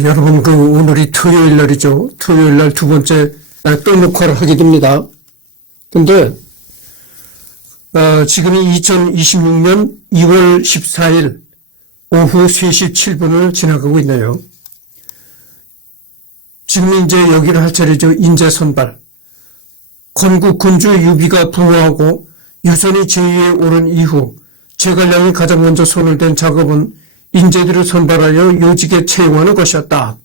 여러분, 오늘이 토요일 날이죠. 토요일 날 두 번째, 또 녹화를 하게 됩니다. 근데, 지금이 2026년 2월 14일 오후 3시 7분을 지나가고 있네요. 지금 이제 여기를 할 차례죠. 인재 선발. 건국 군주 유비가 부호하고 유선이 제위에 오른 이후 제갈량이 가장 먼저 손을 댄 작업은 인재들을 선발하여 요직에 채용하는 것이었다.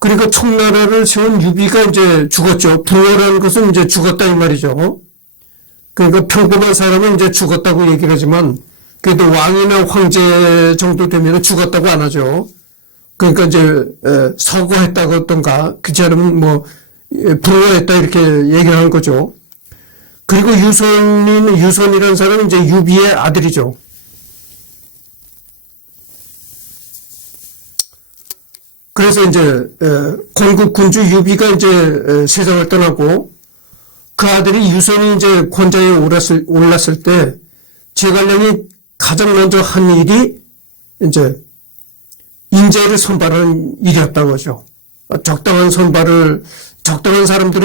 그러니까 총나라를 세운 유비가 이제 죽었죠. 부호라는 것은 이제 죽었다 이 말이죠. 그러니까 평범한 사람은 이제 죽었다고 얘기를 하지만 그래도 왕이나 황제 정도 되면 죽었다고 안 하죠. 그러니까 이제 서거했다고 하던가 그렇지 않으면 뭐 부호했다 이렇게 얘기를 하는 거죠. 그리고 유선이라는 사람은 이제 유비의 아들이죠. 그래서 이제 건국 군주 유비가 이제 세상을 떠나고 그 아들이 유선이 이제 권좌에 올랐을 때 제갈량이 가장 먼저 한 일이 이제 인재를 선발하는 일이었다고 하죠. 적당한 사람들을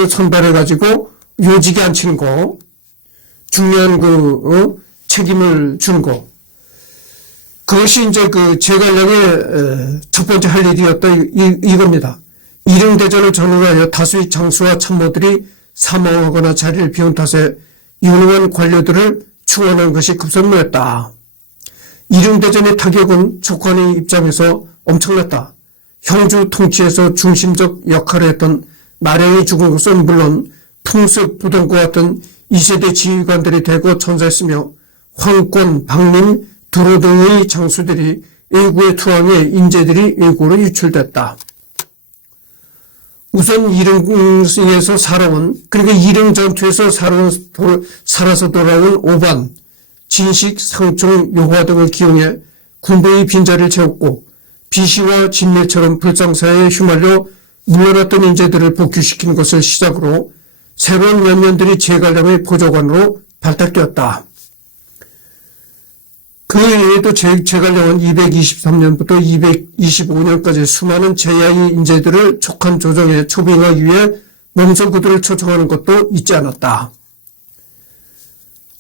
선발해가지고 요직에 앉히는 거, 중요한 책임을 주는 거. 그것이 이제 제갈량의 첫 번째 할 일이었다 이겁니다. 일릉대전을 전후하여 다수의 장수와 참모들이 사망하거나 자리를 비운 탓에 유능한 관료들을 충원한 것이 급선무였다. 일릉대전의 타격은 촉관의 입장에서 엄청났다. 형주 통치에서 중심적 역할을 했던 마량이 죽은 것은 물론 풍습, 부동과 같은 2세대 지휘관들이 대거 천사했으며 황권, 박림, 두로 등의 장수들이 외구에 투항해 인재들이 외구로 유출됐다. 우선 일릉에서 그러니까 일릉 전투에서 살아서 돌아온 오반, 진식, 상총, 요화 등을 기용해 군대의 빈자리를 채웠고 비시와 진밀처럼 불상사에 휘말려 물러났던 인재들을 복귀시키는 것을 시작으로 새로운 면면들이 제갈량의 보좌관으로 발탁되었다. 그 외에도 제갈량은 223년부터 225년까지 수많은 제야의 인재들을 촉한 조정에 초빙하기 위해 몸소 그들을 초청하는 것도 잊지 않았다.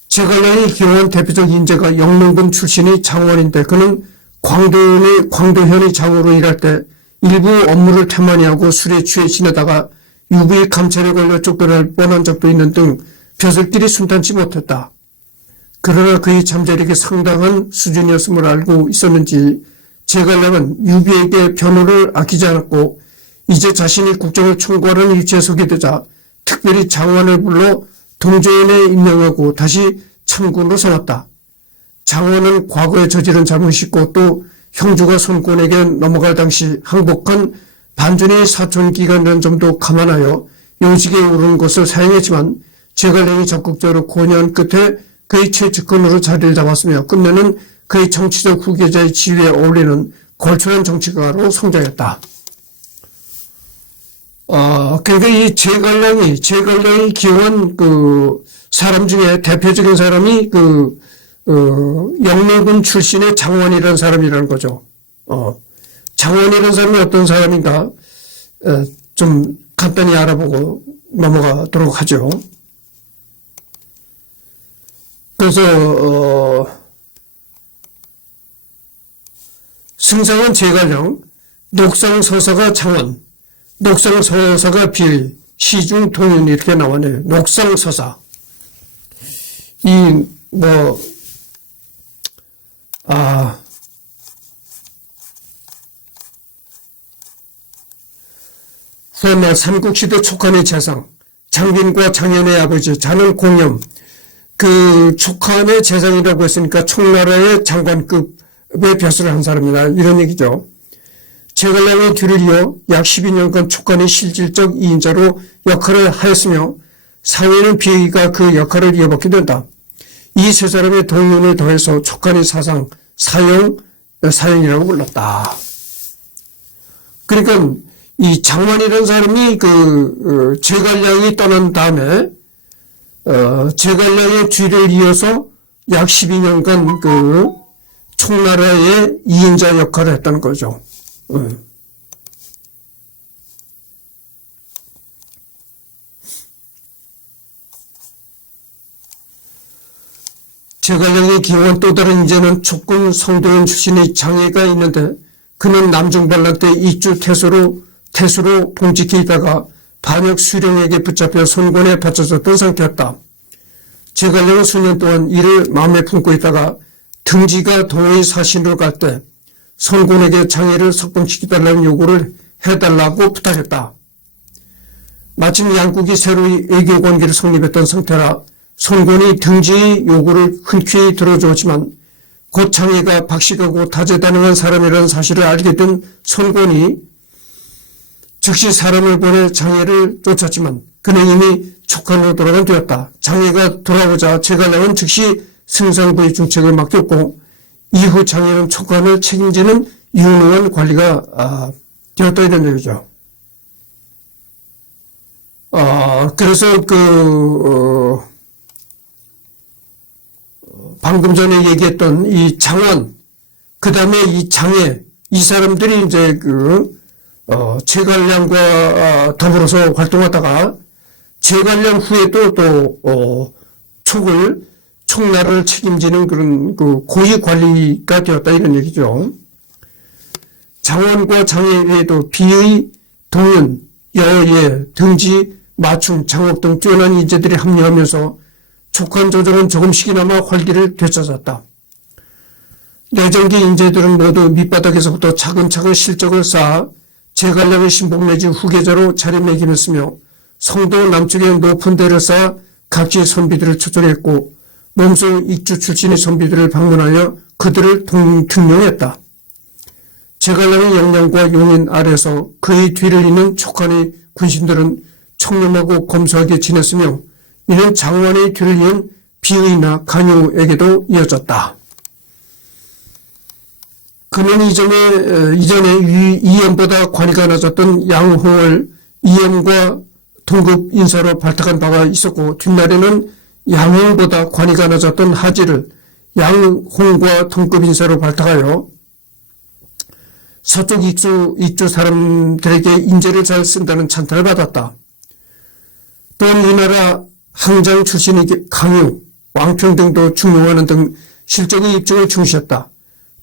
제갈량이 기용한 대표적 인재가 영릉군 출신의 장원인데 그는 광도현의 장으로 일할 때 일부 업무를 태만히하고 술에 취해 지내다가 유비의 감찰에 걸려 쫓겨날 뻔한 적도 있는 등 벼슬길이 순탄치 못했다. 그러나 그의 잠재력이 상당한 수준이었음을 알고 있었는지 제갈량은 유비에게 변호를 아끼지 않았고 이제 자신이 국정을 총괄하는 위치에 서게 되자 특별히 장관을 불러 동조인에 임명하고 다시 참군으로 삼았다. 장관은 과거에 저지른 잘못이 있고 또 형주가 손권에게 넘어갈 당시 항복한 반준의 사촌기간이라는 점도 감안하여 요직에 오르는 것을 사용했지만 제갈량이 적극적으로 권유한 끝에 그의 최측근으로 자리를 잡았으며 끝내는 그의 정치적 후계자의 지위에 어울리는 걸출한 정치가로 성장했다. 그러니까 이 제갈량이 기용한 사람 중에 대표적인 사람이 영릉군 출신의 장원이라는 사람이라는 거죠. 장원이라는 사람이 어떤 사람인가 좀 간단히 알아보고 넘어가도록 하죠. 그래서 승상은 제갈량, 녹상서사가 장원, 녹상서사가 비의, 시중 동윤 이렇게 나왔네요. 녹상서사. 후말 삼국시대 촉한의 재상, 장빈과 장현의 아버지, 자는 공염, 촉한의 재상이라고 했으니까 총나라의 장관급의 벼슬을 한 사람이다. 이런 얘기죠. 제갈량의 뒤를 이어 약 12년간 촉한의 실질적 2인자로 역할을 하였으며 사회는 비의가 그 역할을 이어받게 된다. 이 세 사람의 동윤을 더해서 촉한의 사상, 사형이라고 불렀다. 그러니까 이 장관이라는 사람이 제갈량이 떠난 다음에 제갈량의 뒤를 이어서 약 12년간 총나라의 2인자 역할을 했다는 거죠. 제갈량이 기용한 또 다른 인재는 촉군 성도원 출신의 장애가 있는데 그는 남중반란 때 이주 태수로 봉직해 있다가 반역 수령에게 붙잡혀 손권에 바쳐졌던 상태였다. 제갈량은 수년 동안 이를 마음에 품고 있다가 등지가 동의 사신으로 갈 때 손권에게 장애를 석방시켜달라는 요구를 해달라고 부탁했다. 마침 양국이 새로이 외교 관계를 성립했던 상태라 손권이 등지의 요구를 흔쾌히 들어주었지만 곧 장애가 박식하고 다재다능한 사람이라는 사실을 알게 된 손권이 즉시 사람을 보내 장애를 쫓았지만 그는 이미 촉한으로 돌아간 뒤였다. 장애가 돌아오자 제갈량은 즉시 승상부의 중책을 맡겼고 이후 장애는 촉한을 책임지는 유능한 관리가 되었다 이런 얘기죠. 그래서 방금 전에 얘기했던 이 장원, 그 다음에 이 장애, 이 사람들이 이제 제갈량과 더불어서 활동하다가 제갈량 후에도 또 총나라를 책임지는 그런 고위 관리가 되었다 이런 얘기죠. 장원과 장애 외에도 비의, 동윤, 여예, 등지, 마충, 장업 등 뛰어난 인재들이 합류하면서 촉한 조정은 조금씩이나마 활기를 되찾았다. 내정기 인재들은 모두 밑바닥에서부터 차근차근 실적을 쌓아 제갈량의 신복 내지 후계자로 자리매김했으며 성도 남쪽의 높은 데를 쌓아 각지의 선비들을 초청했고 몸소 익주 출신의 선비들을 방문하여 그들을 등용했다. 제갈량의 역량과 용인 아래서 그의 뒤를 잇는 촉한의 군신들은 청렴하고 검소하게 지냈으며 이는 장원의 뒤를 이은 비의나 간유에게도 이어졌다. 그는 이전에 이엠보다 관위가 낮았던 양홍을 이엠과 동급 인사로 발탁한 바가 있었고 뒷날에는 양홍보다 관위가 낮았던 하지를 양홍과 동급 인사로 발탁하여 서쪽 익주 사람들에게 인재를 잘 쓴다는 찬탄을 받았다. 또한 이 나라 항장 출신의 강유, 왕평 등도 중용하는 등 실적의 입증을 중시했다.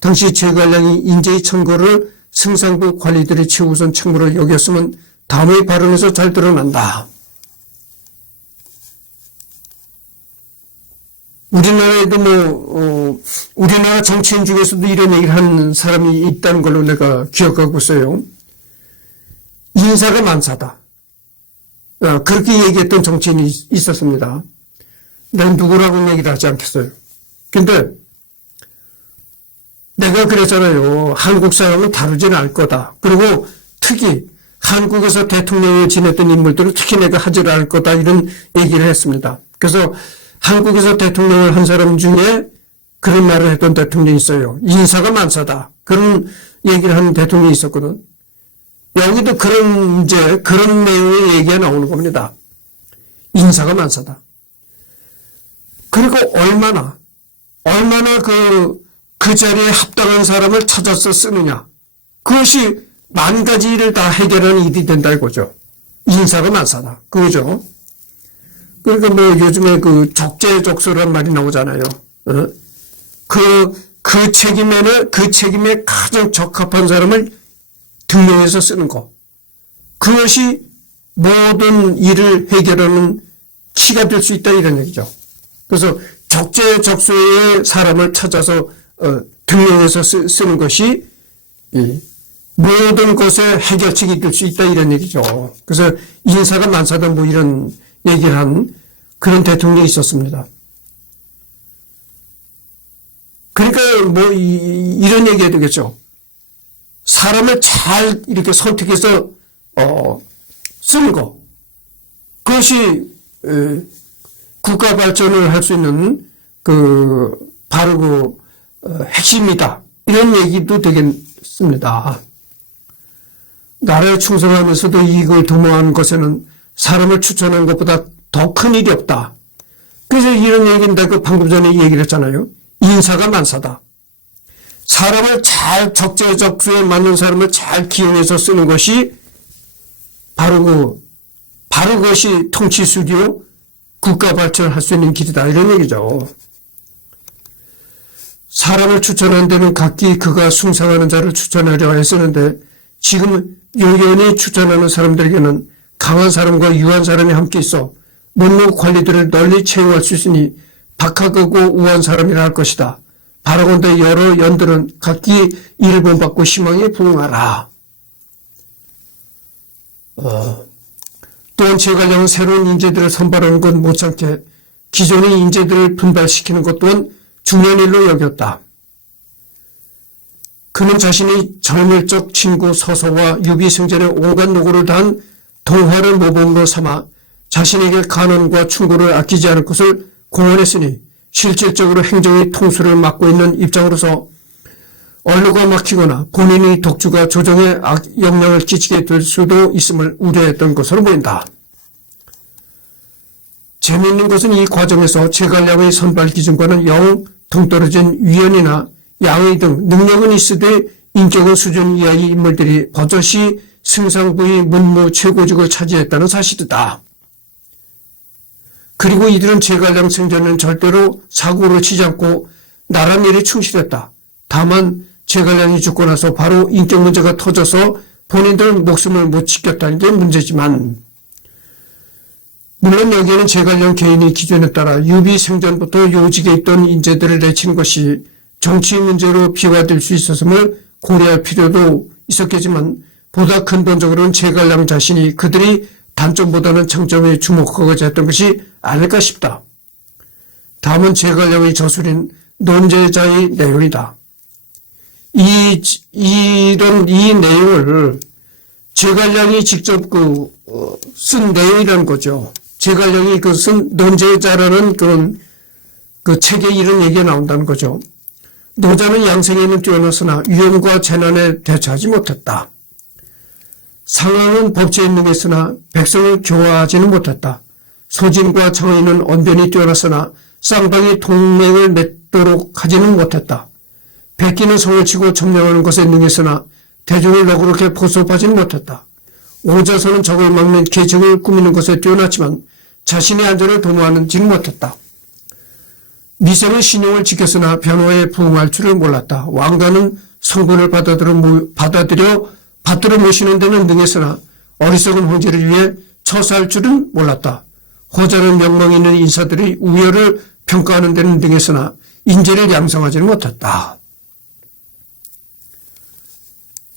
당시 제갈량이 인재의 청거를 승상부 관리들의 최우선 책무로 여겼으면 다음의 발언에서 잘 드러난다. 우리나라에도 우리나라 정치인 중에서도 이런 얘기를 하는 사람이 있다는 걸로 내가 기억하고 있어요. 인사가 만사다. 그렇게 얘기했던 정치인이 있었습니다. 난 누구라고는 얘기를 하지 않겠어요. 근데 내가 그랬잖아요. 한국 사람은 다루지는 않을 거다. 그리고 특히 한국에서 대통령을 지냈던 인물들은 특히 내가 하지를 않을 거다. 이런 얘기를 했습니다. 그래서 한국에서 대통령을 한 사람 중에 그런 말을 했던 대통령이 있어요. 인사가 만사다. 그런 얘기를 하는 대통령이 있었거든. 여기도 그런 내용의 얘기가 나오는 겁니다. 인사가 만사다. 그리고 얼마나 그 자리에 합당한 사람을 찾아서 쓰느냐. 그것이 만 가지 일을 다 해결하는 일이 된다 이거죠. 인사가 만사다. 그거죠. 그러니까 요즘에 적재적소라는 말이 나오잖아요. 그 책임에 가장 적합한 사람을 등용해서 쓰는 것. 그것이 모든 일을 해결하는 치가 될 수 있다 이런 얘기죠. 그래서 적재적소의 사람을 찾아서 등용해서 쓰는 것이 모든 것의 해결책이 될 수 있다 이런 얘기죠. 그래서 인사가 만사다 이런 얘기를 한 그런 대통령이 있었습니다. 그러니까 이런 얘기해야 되겠죠. 사람을 잘 이렇게 선택해서 쓰는 거. 그것이 국가 발전을 할 수 있는 바로 핵심이다. 이런 얘기도 되겠습니다. 나라에 충성하면서도 이익을 도모하는 것에는 사람을 추천하는 것보다 더 큰 일이 없다. 그래서 이런 얘기인데 방금 전에 얘기를 했잖아요. 인사가 만사다. 사람을 잘 적재적소에 맞는 사람을 잘 기용해서 쓰는 것이 바로 그것이 통치술이요 국가 발전할 수 있는 길이다 이런 얘기죠. 사람을 추천하는 데는 각기 그가 숭상하는 자를 추천하려 했었는데 지금 요연히 추천하는 사람들에게는 강한 사람과 유한 사람이 함께 있어 문무 관리들을 널리 채용할 수 있으니 박하고 우한 사람이라 할 것이다. 바라건대 여러 연들은 각기 이를 본받고 희망에 부응하라. 또한 제갈량은 새로운 인재들을 선발하는 것 못지않게 기존의 인재들을 분발시키는 것 또한 중요한 일로 여겼다. 그는 자신이 젊을 적 친구 서서와 유비승전의 온갖 노고를 다한 동화를 모범으로 삼아 자신에게 간언과 충고를 아끼지 않을 것을 공언했으니 실질적으로 행정의 통수를 맡고 있는 입장으로서 언로가 막히거나 본인의 독주가 조정에 영향을 끼치게 될 수도 있음을 우려했던 것으로 보인다. 재미있는 것은 이 과정에서 제갈량의 선발 기준과는 영 동떨어진 위연이나 양의 등 능력은 있으되 인격은 수준 이하의 인물들이 버젓이 승상부의 문무 최고직을 차지했다는 사실이다. 그리고 이들은 제갈량 생전에는 절대로 사고를 치지 않고 나란 일에 충실했다. 다만 제갈량이 죽고 나서 바로 인격 문제가 터져서 본인들 목숨을 못 지켰다는 게 문제지만 물론 여기에는 제갈량 개인의 기준에 따라 유비 생전부터 요직에 있던 인재들을 내치는 것이 정치 문제로 비화될 수 있었음을 고려할 필요도 있었겠지만 보다 근본적으로는 제갈량 자신이 그들이 단점보다는 장점에 주목하고자 했던 것이 아닐까 싶다. 다음은 제갈량의 저술인 논제자의 내용이다. 이 내용을 제갈량이 직접 쓴 내용이라는 거죠. 제갈량이 쓴 논제자라는 그런 책에 이런 얘기가 나온다는 거죠. 노자는 양생에는 뛰어났으나 위험과 재난에 대처하지 못했다. 상황은 법제에 능했으나 백성을 교화하지는 못했다. 소진과 정의는 언변이 뛰어났으나 쌍방이 동맹을 맺도록 하지는 못했다. 백기는 성을 치고 점령하는 것에 능했으나 대중을 너그럽게 포섭하지는 못했다. 오자서는 적을 막는 계책을 꾸미는 것에 뛰어났지만 자신의 안전을 도모하지는 못했다. 미성은 신용을 지켰으나 변호에 부응할 줄을 몰랐다. 왕가는 성분을 받들어 모시는 데는 능했으나 어리석은 황제를 위해 처사할 줄은 몰랐다. 호자는 명망 있는 인사들이 우열을 평가하는 데는 능했으나 인재를 양성하지는 못했다.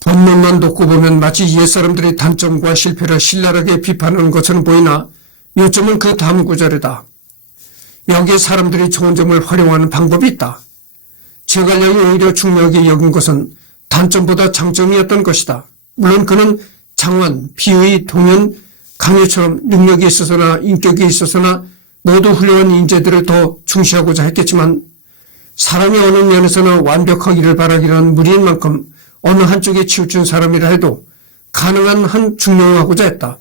본문만 놓고 보면 마치 옛사람들의 단점과 실패를 신랄하게 비판하는 것처럼 보이나 요점은 그 다음 구절이다. 여기에 사람들이 좋은 점을 활용하는 방법이 있다. 제갈량이 오히려 중요하게 여긴 것은 단점보다 장점이었던 것이다. 물론 그는 장원, 비의, 동현, 강유처럼 능력이 있어서나 인격이 있어서나 모두 훌륭한 인재들을 더 중시하고자 했겠지만 사람이 어느 면에서는 완벽하기를 바라기란 무리인 만큼 어느 한쪽에 치우친 사람이라 해도 가능한 한 중용하고자 했다.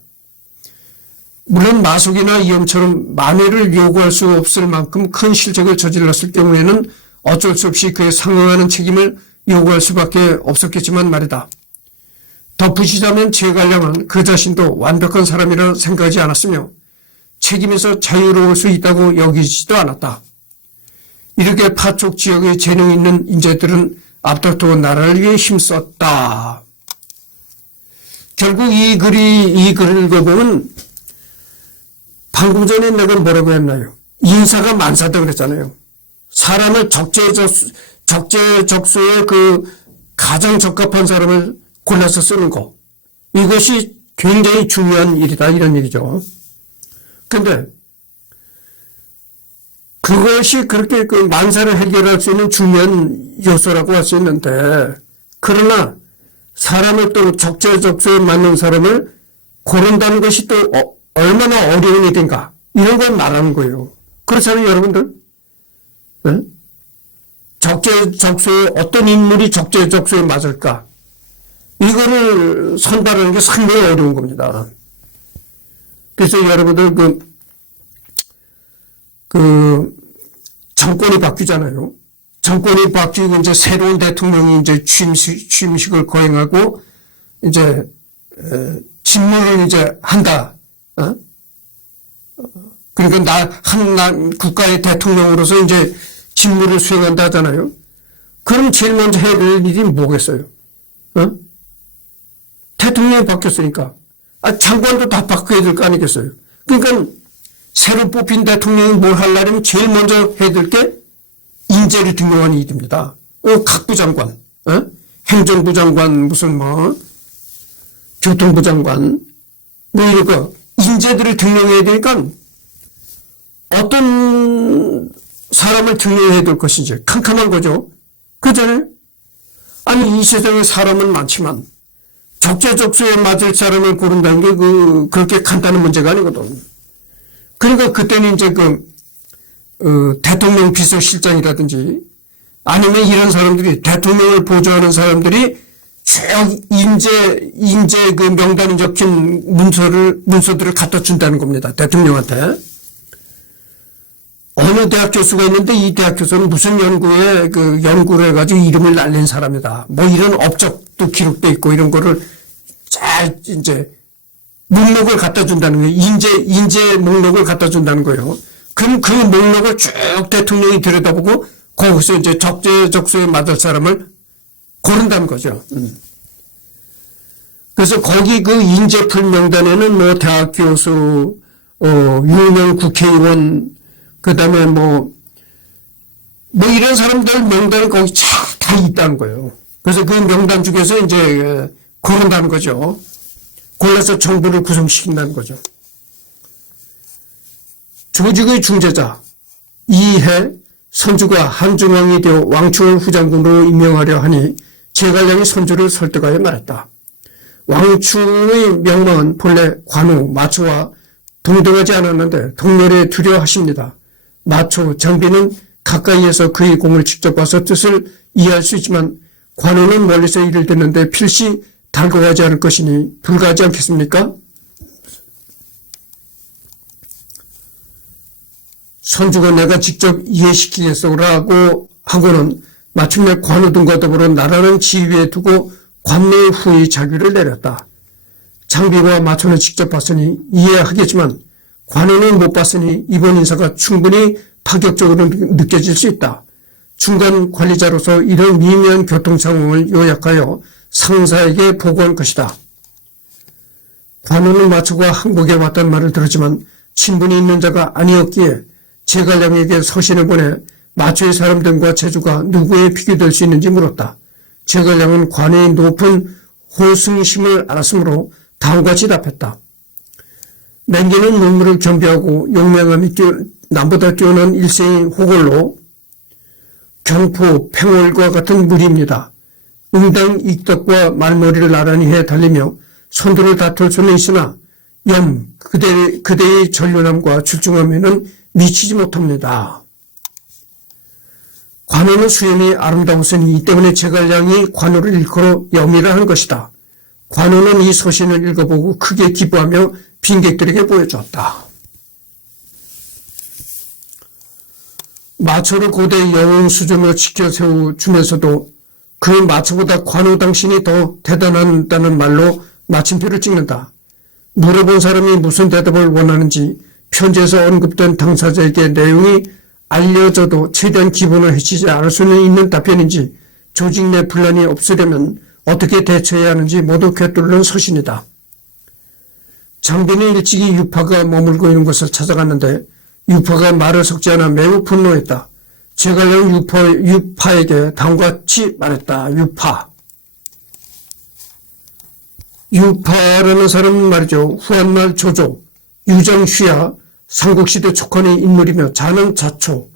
물론 마속이나 이염처럼 만회를 요구할 수 없을 만큼 큰 실적을 저질렀을 경우에는 어쩔 수 없이 그에 상응하는 책임을 요구할 수밖에 없었겠지만 말이다. 덧붙이자면 제갈량은 그 자신도 완벽한 사람이라 생각하지 않았으며 책임에서 자유로울 수 있다고 여기지도 않았다. 이렇게 파촉 지역에 재능 있는 인재들은 앞다투어 나라를 위해 힘썼다. 결국 이 글을 읽어보면 방금 전에 내가 뭐라고 했나요? 인사가 만사다 그랬잖아요. 사람을 적재적소에 가장 적합한 사람을 골라서 쓰는 거. 이것이 굉장히 중요한 일이다 이런 얘기죠. 근데 그것이 그렇게 만사를 해결할 수 있는 중요한 요소라고 할 수 있는데 그러나 사람을 또 적재적소에 맞는 사람을 고른다는 것이 또 얼마나 어려운 일인가 이런 걸 말하는 거예요. 그렇잖아요 여러분들. 네? 적재적소에 어떤 인물이 적재적소에 맞을까 이거를 선발하는 게 상당히 어려운 겁니다. 그래서 여러분들 정권이 바뀌잖아요. 정권이 바뀌고 이제 새로운 대통령이 이제 취임식을 거행하고 이제 직무를 이제 한다. 그러니까 한 국가의 대통령으로서 이제 직무를 수행한다 하잖아요. 그럼 제일 먼저 해야 될 일이 뭐겠어요? 대통령이 바뀌었으니까. 장관도 다 바꿔야 될 거 아니겠어요? 그러니까 새로 뽑힌 대통령이 뭘 하려면 제일 먼저 해야 될 게 인재를 등용하는 일입니다. 각부 장관, 행정부 장관, 무슨 교통부 장관, 이런 거 인재들을 등용해야 되니까 어떤 사람을 등용해야 될 것인지 캄캄한 거죠. 그잖아요? 아니 이 세상에 사람은 많지만 적재적소에 맞을 사람을 고른다는 게 그렇게 간단한 문제가 아니거든. 그러니까 그때는 이제 대통령 비서실장이라든지 아니면 이런 사람들이 대통령을 보좌하는 사람들이 쭉 인재 그 명단이 적힌 문서들을 갖다 준다는 겁니다. 대통령한테. 어느 대학 교수가 있는데 이 대학 교수는 무슨 연구를 해가지고 이름을 날린 사람이다. 이런 업적도 기록돼 있고 이런 거를 잘 이제 목록을 갖다 준다는 거예요. 인재 목록을 갖다 준다는 거예요. 그럼 그 목록을 쭉 대통령이 들여다보고 거기서 이제 적재적소에 맞을 사람을 고른다는 거죠. 그래서 거기 그 인재풀 명단에는 대학 교수, 유명 국회의원, 그 다음에 이런 사람들 명단이 거기 다 있다는 거예요. 그래서 그 명단 중에서 이제 고른다는 거죠. 골라서 정부를 구성시킨다는 거죠. 조직의 중재자, 이해 선주가 한중왕이 되어 왕충을 후장군으로 임명하려 하니 제갈량이 선주를 설득하여 말했다. 왕충의 명망은 본래 관우, 마초와 동등하지 않았는데 동렬에 두려워하십니다. 마초, 장비는 가까이에서 그의 공을 직접 봐서 뜻을 이해할 수 있지만 관우는 멀리서 이를 듣는데 필시 달궈가지 않을 것이니 불가하지 않겠습니까? 선주가 내가 직접 이해시키겠소라고 하고는 마침내 관우 등과 더불어 나라는 지휘에 두고 관내의 후의 자규를 내렸다. 장비와 마초는 직접 봤으니 이해하겠지만 관우는 못 봤으니 이번 인사가 충분히 파격적으로 느껴질 수 있다. 중간 관리자로서 이런 미묘한 교통 상황을 요약하여 상사에게 보고할 것이다. 관우는 마초가 한국에 왔다는 말을 들었지만 친분이 있는 자가 아니었기에 제갈량에게 서신을 보내 마초의 사람들과 제주가 누구에 비교될 수 있는지 물었다. 제갈량은 관우의 높은 호승심을 알았으므로 다음과 같이 답했다. 맹기는 눈물을 겸비하고 용맹함이 남보다 뛰어난 일생의 호걸로 경포, 팽월과 같은 무리입니다. 응당 익덕과 말머리를 나란히 해 달리며 선두를 다툴 수는 있으나 그대의 전륜함과 출중함에는 미치지 못합니다. 관우는 수염이 아름다웠으니 이 때문에 제갈량이 관우를 일컬어 염이라 한 것이다. 관우는 이 서신을 읽어보고 크게 기뻐하며 빈객들에게 보여주었다. 마초를 고대 영웅 수준으로 지켜 세워주면서도 그 마초보다 관우 당신이 더 대단하다는 말로 마침표를 찍는다. 물어본 사람이 무슨 대답을 원하는지 편지에서 언급된 당사자에게 내용이 알려져도 최대한 기본을 해치지 않을 수는 있는 답변인지 조직 내 분란이 없으려면 어떻게 대처해야 하는지 모두 꿰뚫는 서신이다. 장비는 일찍이 유파가 머물고 있는 곳을 찾아갔는데 유파가 말을 섞지 않아 매우 분노했다. 제갈량 유파에게 다음과 같이 말했다. 유파라는 사람은 말이죠. 후한말 조조, 유정휘야 삼국시대 촉헌의 인물이며 자는 자초로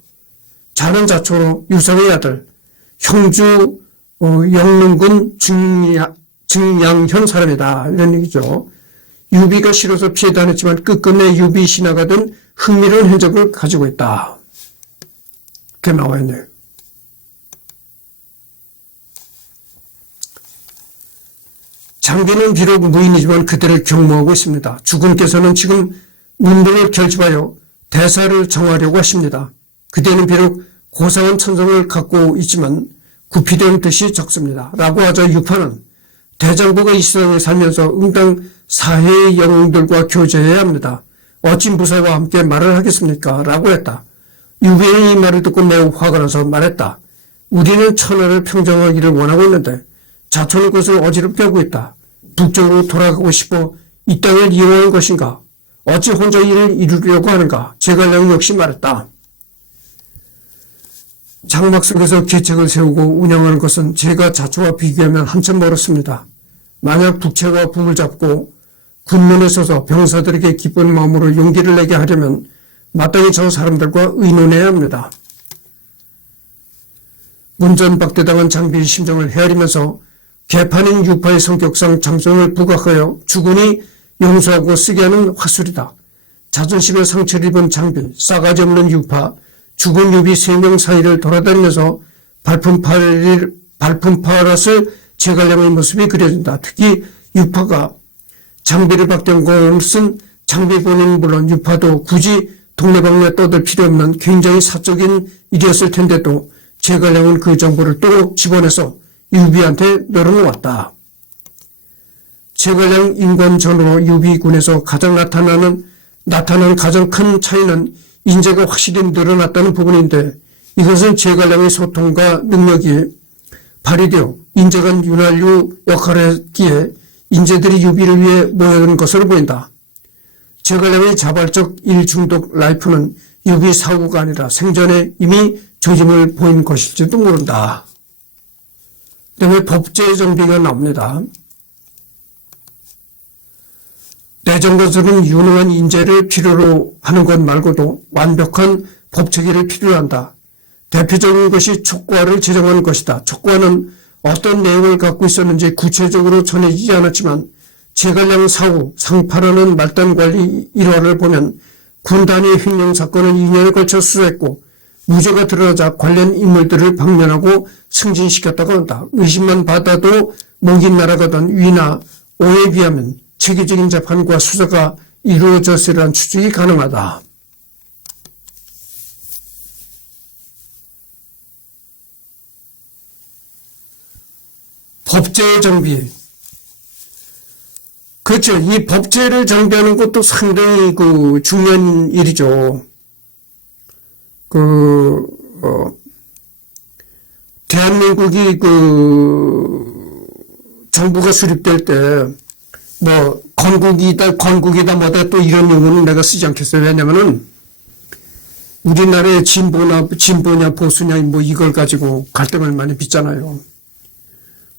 유성의 아들, 형주 영릉군 증양현 사람이다. 이런 얘기죠. 유비가 싫어서 피해 다녔지만 끝끝내 유비 신하가 된 흥미로운 흔적을 가지고 있다. 이렇게 나와 있네요. 장비는 비록 무인이지만 그들을 경무하고 있습니다. 주군께서는 지금 문병을 결집하여 대사를 정하려고 하십니다. 그대는 비록 고상한 천성을 갖고 있지만 구피된 뜻이 적습니다. 라고 하자 유파는 대장부가 이 세상에 살면서 응당 사회의 영웅들과 교제해야 합니다. 어찌 무사와 함께 말을 하겠습니까? 라고 했다. 유비는 이 말을 듣고 매우 화가 나서 말했다. 우리는 천하를 평정하기를 원하고 있는데 자초는 그것을 어지럽게 하고 있다. 북쪽으로 돌아가고 싶어 이 땅을 이용하는 것인가? 어찌 혼자 일을 이루려고 하는가? 제갈량 역시 말했다. 장막 속에서 계책을 세우고 운영하는 것은 제가 자초와 비교하면 한참 멀었습니다. 만약 북채가 북을 잡고 군문에 서서 병사들에게 기쁜 마음으로 용기를 내게 하려면 마땅히 저 사람들과 의논해야 합니다. 문전박대당한 장비의 심정을 헤아리면서 개판인 유파의 성격상 장성을 부각하여 주군이 용서하고 쓰게 하는 화술이다. 자존심에 상처를 입은 장비, 싸가지 없는 유파, 죽은 유비 3명 사이를 돌아다니면서 발품 팔았을 제갈량의 모습이 그려진다. 특히 유파가 장비를 박대한 것은 장비 본인은 물론 유파도 굳이 동네방네 떠들 필요 없는 굉장히 사적인 일이었을 텐데도 제갈량은 그 정보를 또 집어내서 유비한테 늘어놓았다. 제갈량 임관 전후로 유비군에서 나타난 가장 큰 차이는 인재가 확실히 늘어났다는 부분인데 이것은 제갈량의 소통과 능력이 발휘되어 인재간 윤활유 역할을 했기에 인재들이 유비를 위해 모여든 것으로 보인다. 제갈량의 자발적 일중독 라이프는 유비 사고가 아니라 생전에 이미 조짐을 보인 것일지도 모른다. 그다음에 법제 정비가 나옵니다. 내정건설은 유능한 인재를 필요로 하는 것 말고도 완벽한 법체계를 필요로 한다. 대표적인 것이 촉과를 제정하는 것이다. 촉과는 어떤 내용을 갖고 있었는지 구체적으로 전해지지 않았지만 제갈량 사후 상파라는 말단관리 일화를 보면 군단위 횡령 사건을 2년에 걸쳐 수사했고 무죄가 드러나자 관련 인물들을 방면하고 승진시켰다고 한다. 의심만 받아도 목이 날아가던 위나 오에 비하면 체계적인 재판과 수사가 이루어졌으리란 추측이 가능하다. 법제 정비. 그렇죠. 이 법제를 정비하는 것도 상당히 중요한 일이죠. 대한민국이 정부가 수립될 때, 건국이다 뭐다 또 이런 용어는 내가 쓰지 않겠어요. 왜냐면은, 우리나라의 진보냐, 보수냐, 이걸 가지고 갈등을 많이 빚잖아요.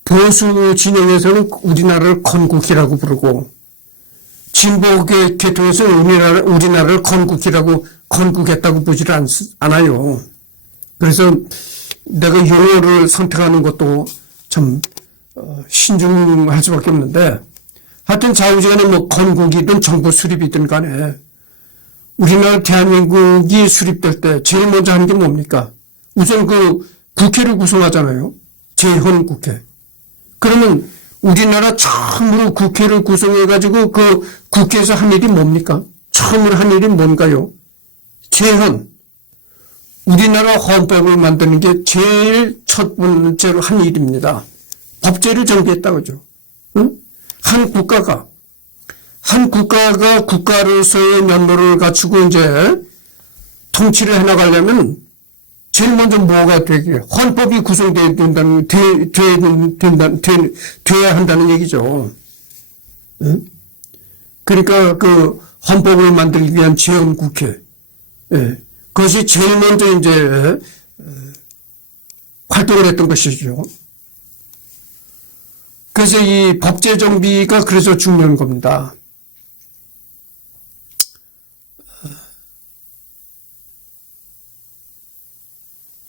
보수 진영에서는 우리나라를 건국이라고 부르고, 진보계 계통에서는 우리나라를 건국했다고 보지를 않아요. 그래서 내가 용어를 선택하는 것도 참, 신중할 수밖에 없는데, 하여튼 좌우지간에 건국이든 정부 수립이든 간에, 우리나라 대한민국이 수립될 때 제일 먼저 하는 게 뭡니까? 우선 국회를 구성하잖아요. 제1 국회. 그러면 우리나라 처음으로 국회를 구성해가지고 국회에서 한 일이 뭡니까? 처음으로 한 일이 뭔가요? 재헌. 우리나라 헌법을 만드는 게 제일 첫 번째로 한 일입니다. 법제를 정비했다 그죠? 응? 한 국가가 국가로서의 면모를 갖추고 이제 통치를 해나가려면 제일 먼저 뭐가 되게 헌법이 구성돼야 한다는 얘기죠. 응? 그러니까 헌법을 만들기 위한 재헌국회. 예. 그것이 제일 먼저 이제 활동을 했던 것이죠. 그래서 이 법제 정비가 그래서 중요한 겁니다.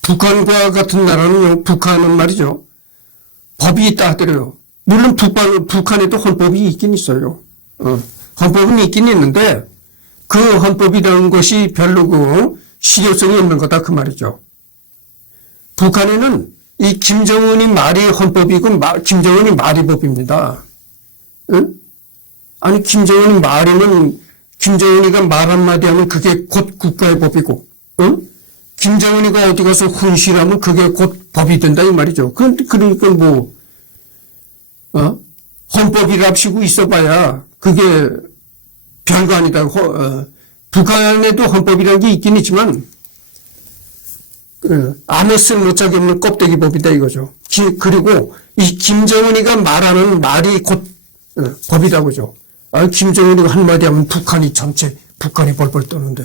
북한과 같은 나라는요, 북한은 말이죠. 법이 있다 하더라고요. 물론 북한에도 헌법이 있긴 있어요. 헌법은 있긴 있는데, 그 헌법이라는 것이 별로 실효성이 없는 거다, 그 말이죠. 북한에는 이 김정은이 말이 헌법이고, 김정은이 말이 법입니다. 응? 아니, 김정은이가 말 한마디 하면 그게 곧 국가의 법이고, 응? 김정은이가 어디 가서 훈시하면 그게 곧 법이 된다 이 말이죠. 그러니까 뭐 헌법이랍시고 있어봐야 그게 별거 아니다. 북한에도 헌법이라는 게 있긴 있지만 아무 쓸모짝이 없는 껍데기 법이다 이거죠. 그리고 이 김정은이가 말하는 말이 곧 법이라고죠. 김정은이가 한마디 하면 북한이 벌벌 떠는데.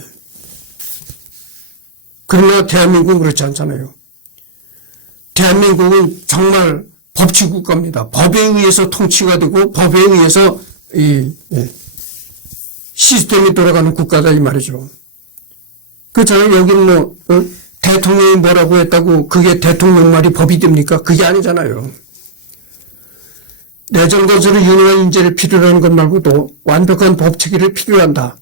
그러나 대한민국은 그렇지 않잖아요. 대한민국은 정말 법치국가입니다. 법에 의해서 통치가 되고 법에 의해서 시스템이 돌아가는 국가다 이 말이죠. 그렇잖아요. 여기는 대통령이 뭐라고 했다고 그게 대통령 말이 법이 됩니까? 그게 아니잖아요. 내정 건설을 유능한 인재를 필요로 하는 것 말고도 완벽한 법 체계를 필요로 한다.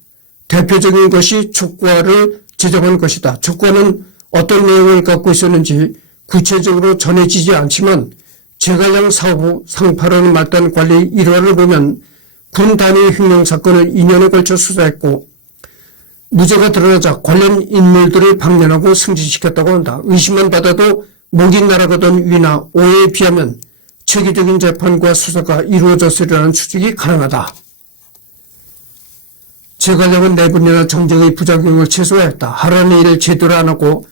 대표적인 것이 촉구화를 제정한 것이다. 촉구화는 어떤 내용을 갖고 있었는지 구체적으로 전해지지 않지만 제갈량 사후 상파론 말단 관리 일화를 보면 군 단위 횡령 사건을 2년에 걸쳐 수사했고 무죄가 드러나자 관련 인물들을 방면하고 승진시켰다고 한다. 의심만 받아도 목이 날아가던 위나 오해에 비하면 체계적인 재판과 수사가 이루어졌으리라는 추측이 가능하다. 제갈량은 내분이나 정쟁의 부작용을 최소화했다. 하라는 일을 제대로 안 하고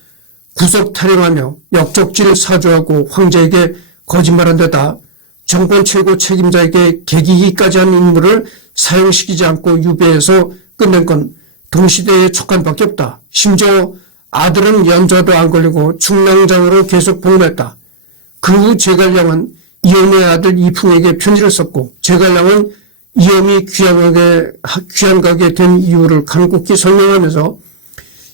구속 탈영하며 역적질 사주하고 황제에게 거짓말한 데다 정권 최고 책임자에게 개기기까지 한 인물을 사용시키지 않고 유배해서 끝낸 건 동시대의 촉감밖에 없다. 심지어 아들은 연좌도 안 걸리고 중랑장으로 계속 복무했다. 그 후 제갈량은 이엄의 아들 이풍에게 편지를 썼고 제갈량은 이엄이 귀양가게 된 이유를 간곡히 설명하면서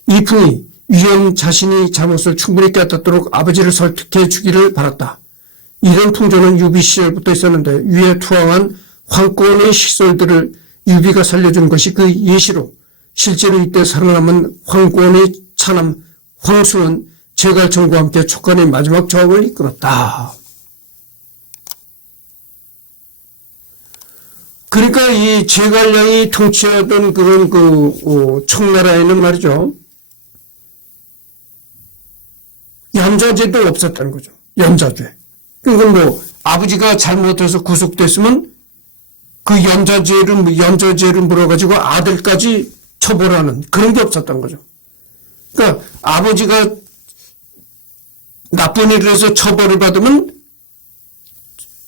이풍이 이엄 자신이 잘못을 충분히 깨닫도록 아버지를 설득해 주기를 바랐다. 이런 풍조는 유비 시절부터 있었는데 위에 투항한 황권의 시설들을 유비가 살려준 것이 그 예시로 실제로 이때 살아남은 황권의 차남 황수는 제갈청과 함께 촉간의 마지막 저항을 이끌었다. 그러니까 이 제갈량이 통치하던 그런 청나라에는 말이죠. 연좌제도 없었다는 거죠. 연좌제. 그러니까 아버지가 잘못해서 구속됐으면 그 연좌제를 물어가지고 아들까지 처벌하는 그런 게 없었던 거죠. 그러니까 아버지가 나쁜 일을 해서 처벌을 받으면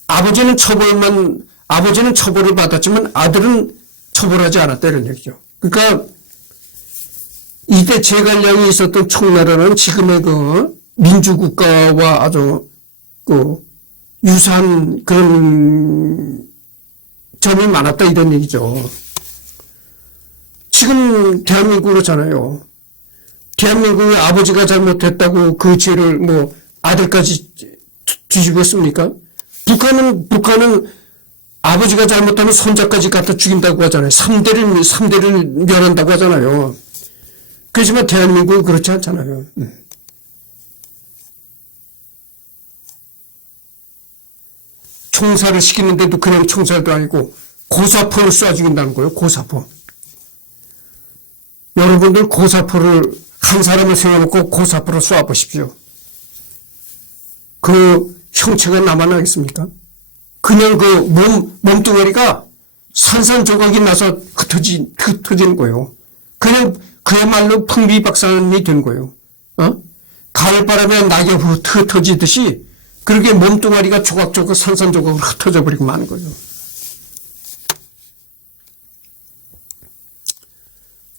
아버지는 처벌을 받았지만 아들은 처벌하지 않았다 이런 얘기죠. 그러니까 이때 제갈량이 있었던 청나라는 지금의 그 민주국가와 아주 유사한 그런 점이 많았다 이런 얘기죠. 지금 대한민국 그렇잖아요. 대한민국의 아버지가 잘못했다고 그 죄를 아들까지 뒤집었습니까? 북한은 아버지가 잘못하면 손자까지 갖다 죽인다고 하잖아요. 3대를 멸한다고 하잖아요. 그렇지만 대한민국은 그렇지 않잖아요. 총살을 시키는데도 그냥 총살도 아니고 고사포를 쏴 죽인다는 거예요. 고사포. 여러분들 고사포를 한 사람을 세워놓고 고사포로 쏴보십시오. 그 형체가 남아나겠습니까? 그냥 그 몸뚱아리가 산산조각이 나서 흩어지는 거예요. 그냥 그야말로 풍비박산이 된 거예요. 가을바람에 낙엽 흩어지듯이 그렇게 몸뚱아리가 조각조각 산산조각으로 흩어져 버리고 마는 거죠.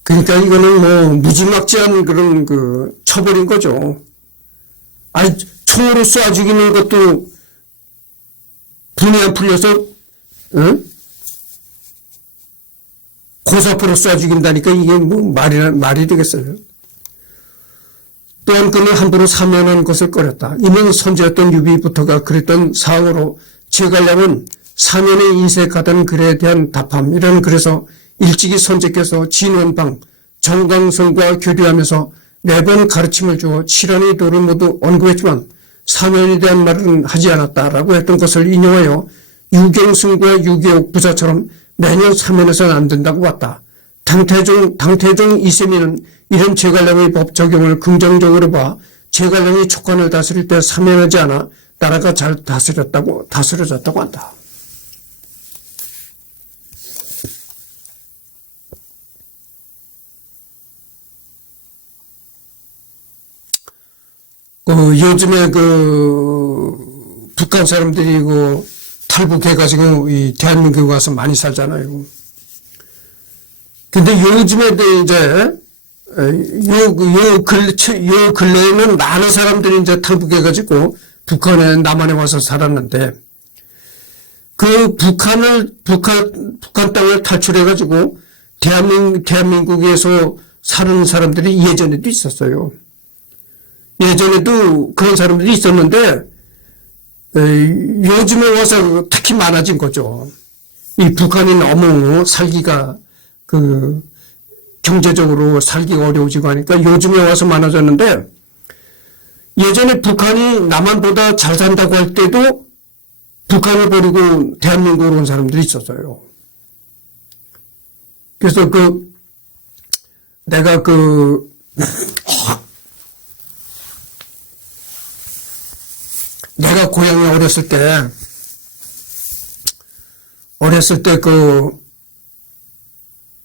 그러니까 이거는 무지막지한 그런 처벌인 거죠. 아니, 총으로 쏴 죽이는 것도 분이 안 풀려서, 고사포로 쏴 죽인다니까 이게 말이 되겠어요. 또한 그는 함부로 사면한 것을 꺼렸다. 이는 선제였던 유비부터가 그랬던 사항으로 제갈량은 사면에 인색하던 글에 대한 답함, 이런 글에서 일찍이 선제께서 진원방, 정강성과 교류하면서 매번 가르침을 주어 칠한의 도를 모두 언급했지만 사면에 대한 말은 하지 않았다라고 했던 것을 인용하여 유경승과 유계옥 부사처럼 매년 사면해서는 안 된다고 봤다. 당태종 이세민은 이런 제갈량의 법 적용을 긍정적으로 봐 제갈량이 촉관을 다스릴 때 사면하지 않아 나라가 잘 다스려졌다고 한다. 요즘에 북한 사람들이 탈북해가지고 이 대한민국에 와서 많이 살잖아요. 근데 요즘에도 이제 요 근래에는 많은 사람들이 이제 탈북해가지고 남한에 와서 살았는데 북한 땅을 탈출해가지고 대한민국에서 사는 사람들이 예전에도 있었어요. 예전에도 그런 사람들이 있었는데 요즘에 와서 특히 많아진 거죠. 이 북한이 너무 살기가 경제적으로 살기가 어려워지고 하니까 요즘에 와서 많아졌는데 예전에 북한이 남한보다 잘 산다고 할 때도 북한을 버리고 대한민국으로 온 사람들이 있었어요. 그래서 내가 고향에 어렸을 때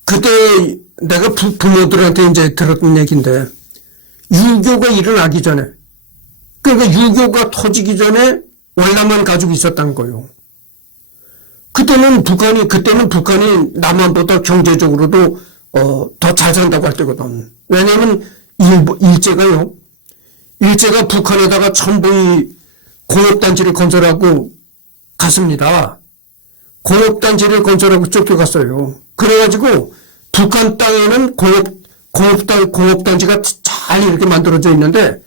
그때 내가 부모들한테 이제 들었던 얘기인데 유교가 일어나기 전에 그러니까 유교가 터지기 전에 월남만 가지고 있었다는 거예요. 그때는 북한이 남한보다 경제적으로도 더 잘 산다고 할 때거든. 왜냐하면 일제가 북한에다가 전부 공업단지를 건설하고 갔습니다. 공업단지를 건설하고 쫓겨갔어요. 그래가지고 북한 땅에는 공업단지가 잘 이렇게 만들어져 있는데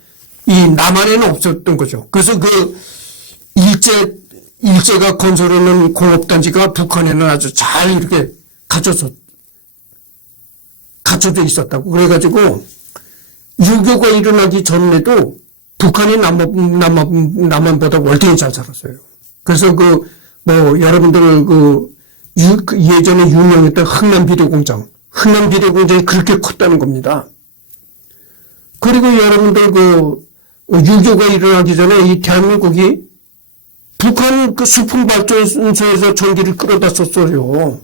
이 남한에는 없었던 거죠. 그래서 일제가 건설해놓은 공업단지가 북한에는 아주 잘 이렇게 갖춰져 있었다고. 그래가지고 유교가 일어나기 전에도 북한이 남한보다 월등히 잘 살았어요. 그래서 여러분들 예전에 유명했던 흥남비료공장이 그렇게 컸다는 겁니다. 그리고 여러분들 유교가 일어나기 전에 이 대한민국이 북한 수풍발전소에서 전기를 끌어다 썼어요.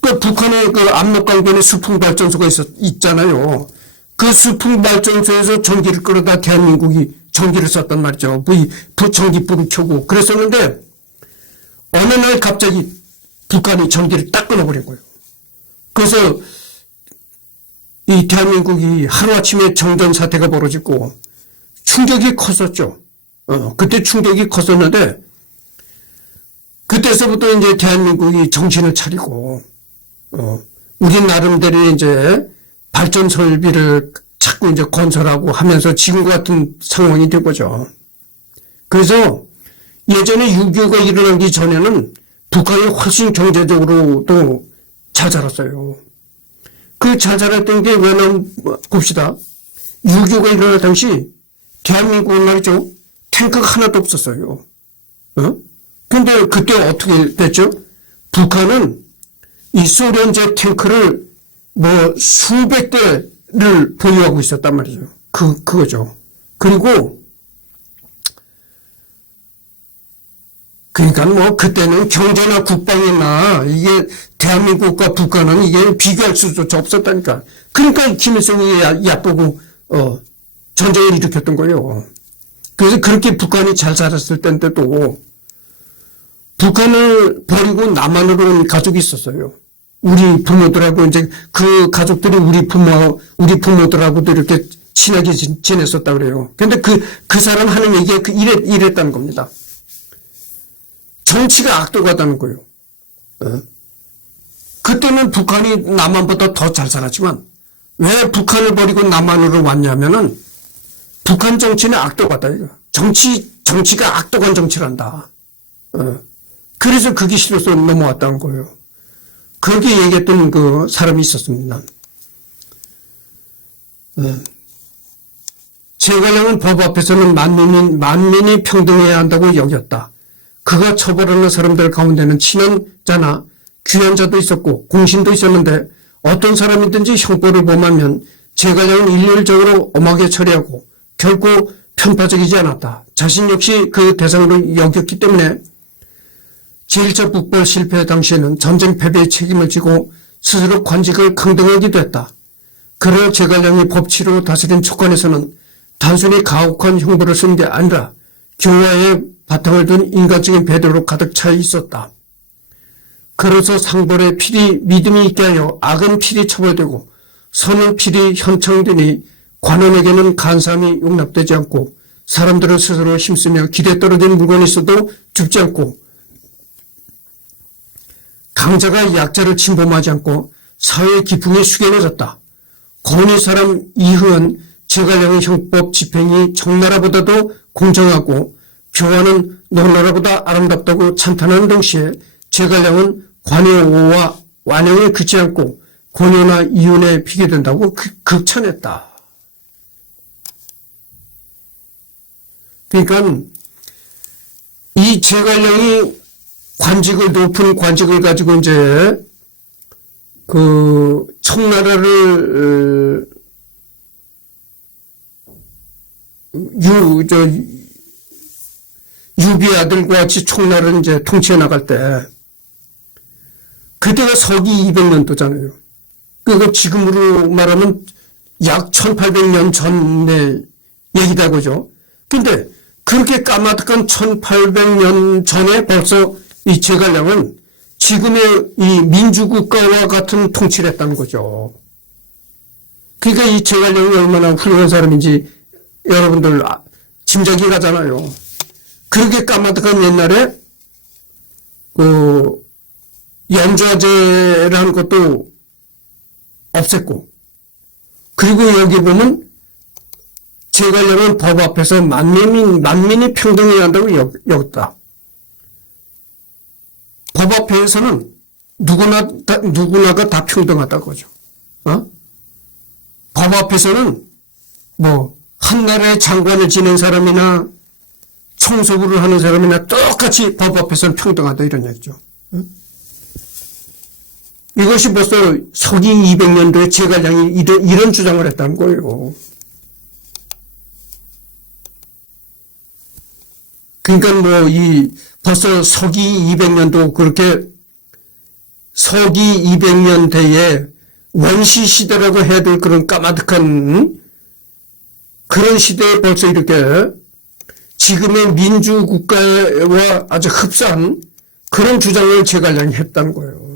북한의 압록강변에 수풍발전소가 있잖아요. 그 수풍발전소에서 전기를 끌어다 대한민국이 전기를 썼단 말이죠. 전기불을 켜고 그랬었는데 어느 날 갑자기 북한이 전기를 딱 끊어버린 거예요. 그래서 이 대한민국이 하루아침에 정전 사태가 벌어지고 충격이 컸었죠. 그때 충격이 컸었는데 그때서부터 이제 대한민국이 정신을 차리고 우리 나름대로 이제 발전 설비를 자꾸 이제 건설하고 하면서 지금과 같은 상황이 된 거죠. 그래서 예전에 유교가 일어나기 전에는 북한이 훨씬 경제적으로도 잘 살았어요. 잘 살았던 게 왜냐면 봅시다. 유교가 일어날 당시 대한민국은 말이죠. 탱크가 하나도 없었어요. 근데 그때 어떻게 됐죠? 북한은 이 소련제 탱크를 수백 대를 보유하고 있었단 말이죠. 그거죠. 그러니까 그때는 경제나 국방이나 이게 대한민국과 북한은 이게 비교할 수조차 없었다니까. 그러니까 김일성이 얕보고 전쟁을 일으켰던 거예요. 그래서 그렇게 북한이 잘 살았을 때인데도 북한을 버리고 남한으로 온 가족이 있었어요. 우리 부모들하고 이제 그 가족들이 우리 부모들하고도 이렇게 친하게 지냈었다 그래요. 근데 그 사람 하는 얘기가 이랬다는 겁니다. 정치가 악독하다는 거예요. 그때는 북한이 남한보다 더 잘 살았지만 왜 북한을 버리고 남한으로 왔냐면은 북한 정치는 악독하다 이거. 정치가 악독한 정치를 한다. 그래서 그게 싫어서 넘어왔다는 거예요. 그렇게 얘기했던 그 사람이 있었습니다. 제갈량은 법 앞에서는 만민이 평등해야 한다고 여겼다. 그가 처벌하는 사람들 가운데는 친한 자나 귀한 자도 있었고 공신도 있었는데 어떤 사람이든지 형벌을 범하면 제갈량은 일률적으로 엄하게 처리하고 결코 편파적이지 않았다. 자신 역시 그 대상으로 여겼기 때문에 제1차 북벌 실패 당시에는 전쟁 패배의 책임을 지고 스스로 관직을 강등하기도 했다. 그러나 제갈량이 법치로 다스린 촉관에서는 단순히 가혹한 형벌을 쓴 게 아니라 교화의 바탕을 둔 인간적인 배려로 가득 차 있었다. 그래서 상벌의 필이 믿음이 있게 하여 악은 필이 처벌되고 선은 필이 현창되니 관원에게는 간사함이 용납되지 않고 사람들은 스스로 힘쓰며 길에 떨어진 물건이 있어도 줍지 않고 강자가 약자를 침범하지 않고 사회의 기풍이 숙연해졌다. 권위 사람 이흥은 제갈량의 형법 집행이 청나라보다도 공정하고 교화는 노나라보다 아름답다고 찬탄하는 동시에 제갈량은 관여와 완영에 그치 않고 권유나 이윤에 피게 된다고 극찬했다. 그러니까 이 제갈량이 높은 관직을 가지고 이제 그 청나라를 유비의 아들과 같이 청나라를 이제 통치해 나갈 때 그때가 서기 200년도잖아요. 그리고 지금으로 말하면 약 1800년 전의 얘기다 그죠. 근데 그렇게 까마득한 1800년 전에 벌써 이 제갈량은 지금의 이 민주국가와 같은 통치를 했다는 거죠. 그러니까 이 제갈량이 얼마나 훌륭한 사람인지 여러분들 짐작이 가잖아요. 그렇게 까마득한 옛날에 그 연좌제라는 것도 없앴고, 그리고 여기 보면 제갈량은 법 앞에서 만민이 평등해야 한다고 여겼다. 법 앞에서는 누구나가 다 평등하다고 하죠. 법 앞에서는 한 나라의 장관을 지낸 사람이나 총서부를 하는 사람이나 똑같이 법 앞에서는 평등하다 이런 얘기죠. 이것이 벌써 서기 200년도에 제갈량이 이런 주장을 했다는 거예요. 그러니까 벌써 서기 200년도 그렇게 서기 200년대에 원시 시대라고 해야 될 그런 까마득한 그런 시대에 벌써 이렇게 지금의 민주국가와 아주 흡사한 그런 주장을 제갈량이 했다는 거예요.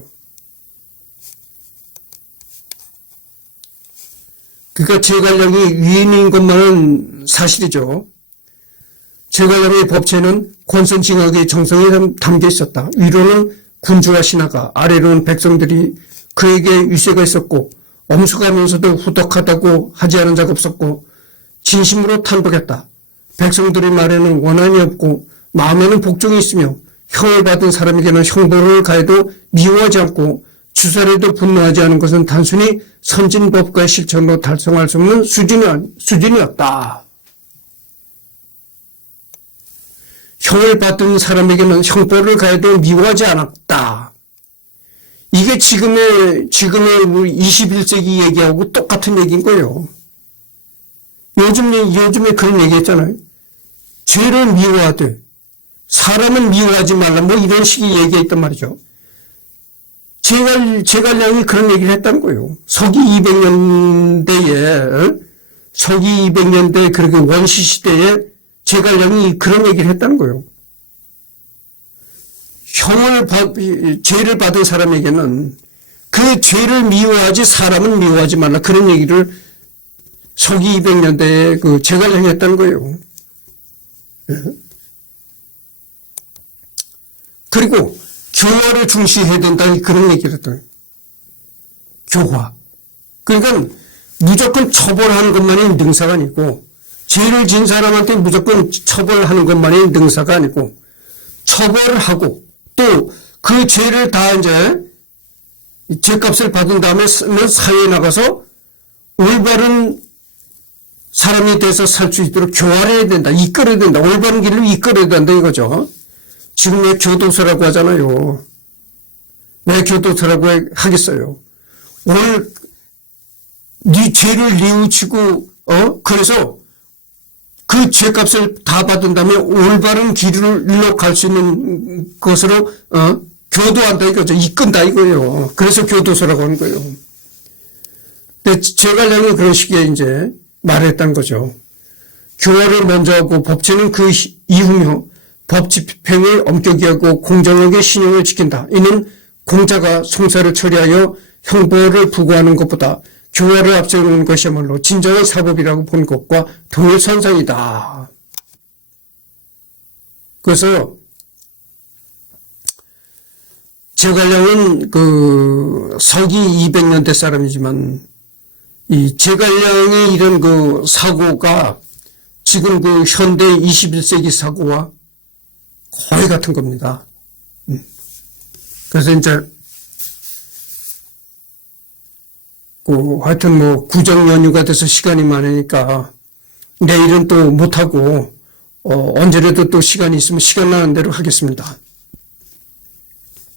그러니까 제갈량이 위인인 것만은 사실이죠. 제갈량의 법체는 권선징악의 정성이 담겨 있었다. 위로는 군주와 신하가, 아래로는 백성들이 그에게 위세가 있었고 엄숙하면서도 후덕하다고 하지 않은 자가 없었고 진심으로 탄복했다. 백성들의 말에는 원한이 없고 마음에는 복종이 있으며 형을 받은 사람에게는 형벌을 가해도 미워하지 않고 주살에도 분노하지 않은 것은 단순히 선진법과의 실천으로 달성할 수 없는 수준이었다. 형을 받은 사람에게는 형벌을 가해도 미워하지 않았다. 이게 지금의 21세기 얘기하고 똑같은 얘기인 거예요. 요즘에 그런 얘기 했잖아요. 죄를 미워하되 사람은 미워하지 말라 이런 식의 얘기했단 말이죠. 제갈량이 그런 얘기를 했다는 거예요. 서기 200년대에 그렇게 원시 시대에 제갈량이 그런 얘기를 했다는 거예요. 죄를 받은 사람에게는 그 죄를 미워하지 사람은 미워하지 말라 그런 얘기를 서기 200년대에 그 제갈량이 했다는 거예요. 그리고 교화를 중시해야 된다 그런 얘기를 했더니 교화. 그러니까 무조건 처벌하는 것만이 능사가 아니고 죄를 지은 사람한테 무조건 처벌하는 것만이 능사가 아니고 처벌을 하고 또 그 죄를 다 이제 죄값을 받은 다음에 사회에 나가서 올바른 사람이 돼서 살 수 있도록 교화를 해야 된다. 이끌어야 된다. 올바른 길로 이끌어야 된다 이거죠. 지금 왜 교도소라고 하잖아요. 왜 교도소라고 하겠어요? 오늘 네 죄를 뉘우치고 그래서 그 죄값을 다 받은 다음에 올바른 길로 갈 수 있는 것으로 교도한다 이거죠. 이끈다 이거예요. 그래서 교도소라고 하는 거예요. 근데 제갈량이 그런 식의 이제 말했다는 거죠. 교화를 먼저 하고 법치는 그 이후며 법 집행을 엄격히 하고 공정하게 신용을 지킨다. 이는 공자가 송사를 처리하여 형벌을 부과하는 것보다 교화를 앞세우는 것이야말로 진정한 사법이라고 본 것과 동일선상이다. 그래서 제갈량은 그 서기 200년대 사람이지만 이 제갈량의 이런 그 사고가 지금 그 현대 21세기 사고와 거의 같은 겁니다. 그래서 이제 하여튼 뭐 구정 연휴가 돼서 시간이 많으니까 내일은 또 못하고 언제라도 또 시간이 있으면 시간 나는 대로 하겠습니다.